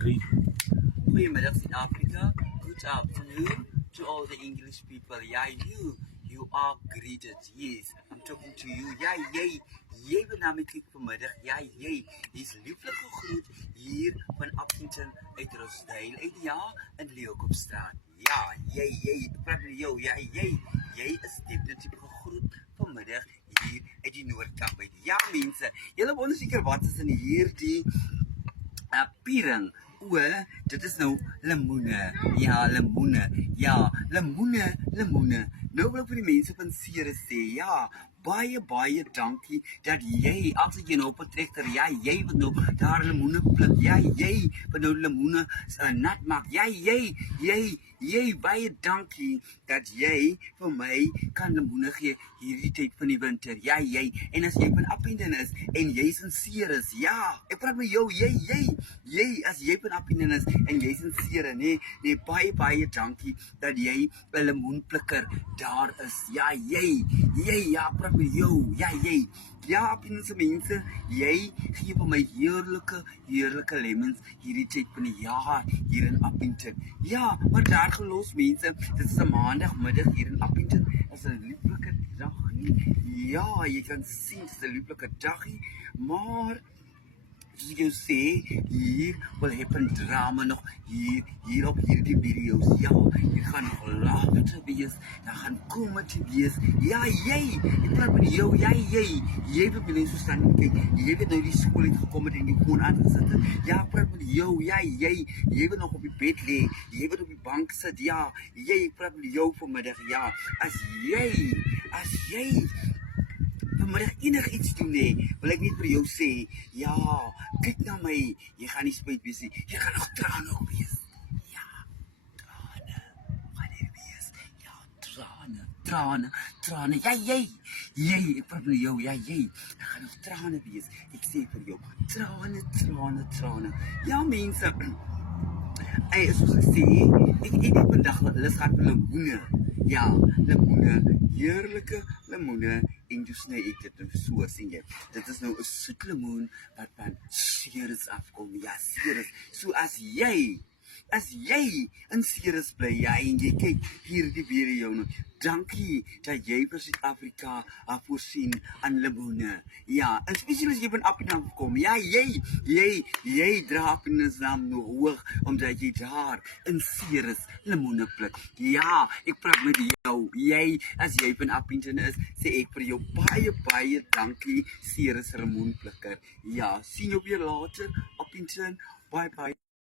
Goedemiddag Zuid-Afrika. Good afternoon to all the English people. Yeah, you are greeted. Yes, I'm talking to you. Ja, jy benamelijk ik vanmiddag. Ja, is lieflijk gegroet hier van Appington uit Rosdale. Uit ja, in Leeuwkopstraat. Ja, jy, praat met jou. Ja, jy is definitief gegroet vanmiddag hier uit die Noordkap. Ja, mensen. Jullie wonder zeker wat is in hier die piering. O, dit is nou lemoene. Ja, lemoene. Ja, lemoene. Nou wil ek vir die mense van Ceres sê, ja, baie dankie dat jy, as jy nou op 'n trekker, ja, jy wat nou daar lemoene pluk, ja, jy wat nou lemoene nat maak, ja, jy, baie dankie dat jy vir my kan lemoene gee hierdie tyd van die winter, ja, en as jy van Appington is, en jy is in Ceres, ja, ek praat met jou, jy, as jy van Appington is, en jy is in Ceres, nee, baie dankie dat jy 'n lemoenplikker daar is, ja, jy, ja, praat met jou, ja, jy, ja, Appingtonse mense, jy gee vir my heerlike lemons hierdie tyd van die jaar hier in Appington. Ja, maar daar gelos mense, dit is 'n maandagmiddag hier in Appington, is 'n lieflike daggie. Ja, jy kan sien dit is 'n lieflike daggie, maar soos ek jou sê, hier wil happen drama nog hier op hierdie video's. Ja, hier gaan nog laughter wees, daar gaan comedy wees. Ja, jy, ek praat met jou, jy wil my nie so staan en kyk, jy weet nou die skool het gekom en die foon aangesit. Ja, ek praat met jou, jy wil nog op die bed lê, jy wil op die bank sit, ja, ek praat met jou vanmiddag, ja, as jy vanmiddag enigiets doen wil ek net vir jou sê, ja, kyk na my, jy gaan nie spyt wees nie, jy gaan nog trane ook wees, ja, trane, gaan nie wees, ja, trane, ja, jy, ek praat met jou, ja, jy gaan nog trane wees, ek sê vir jou, trane, ja mense, soos ek sê, ek eet vandag lus gehad vir lemoene, ja, lemoene, heerlike lemoene, en dus nee, ek dit nou so sien jy. Dit is nou 'n soet lemoen wat van Ceres afkom. Ja, Ceres. So as jy in Ceres bly, ja, en jy kyk hierdie video nou. Dankie dat jy vir Suid-Afrika voorsien aan lemoene. Ja, en spesiaal as jy van Appington kom. Ja, jy dra Appington's naam nou hoog omdat jy daar in Ceres lemoene pluk. Ja, ek praat met jou. Jy, as jy van Appington is, sê ek vir jou baie dankie, Ceres lemoenplikker. Ja, sien jou weer later, Appington. Bye.